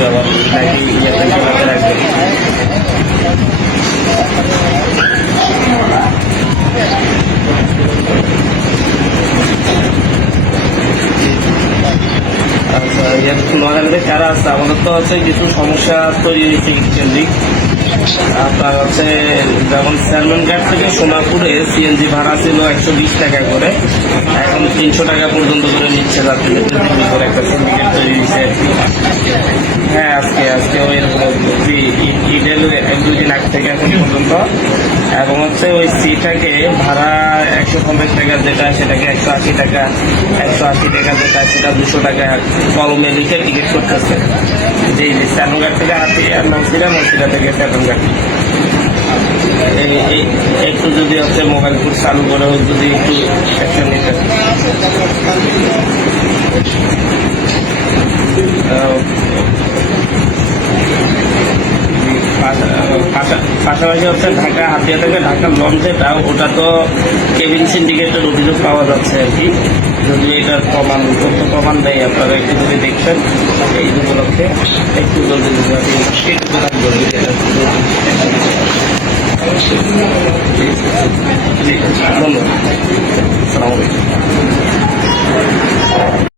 ব্যবহার নাকি ইলেকট্রিক রাখবেন? আচ্ছা, নোয়াখালীতে কারা আছে? আমাদের তো হচ্ছে কিছু সমস্যা তৈরি হয়েছে কেন্দ্রিক। আপনার হচ্ছে যেমন স্যালমনঘাট থেকে সোনাপুরে সিএনজি ভাড়া ছিল 120 টাকা করে, এখন 300 টাকা পর্যন্ত করে নিচ্ছে যাত্রীদের করে একটা সিন্ডিকেট তৈরি হয়েছে আর কি। হ্যাঁ, আজকে ওই ঈদের 1-2 দিন আগ থেকে এখন পর্যন্ত। এবং হচ্ছে ওই সিটাকে ভাড়া 150 টাকা যেটা সেটাকে 180 টাকা, 180 টাকা যেটা সেটা 200 টাকা কলমে লিখে টিকিট করতেছে। জি জি, স্যালমনঘাট থেকে নলছিরা থেকে স্যালমনঘাট। একটু যদি হচ্ছে মোবাইল ফোন চালু করে যদি একটু অ্যাকশন নিতে। পাশাপাশি হচ্ছে ঢাকা হাতিয়া থেকে ঢাকার লঞ্চ যেটা, ওটা তো কেবিন সিন্ডিকেটের অভিযোগ পাওয়া যাচ্ছে আর কি। যদি এটার তথ্য প্রমাণ দেয় আপনারা একটু যদি দেখবেন এই উপলক্ষে একটু জলদি ধন্যবাদ। আসসালামু আলাইকুম।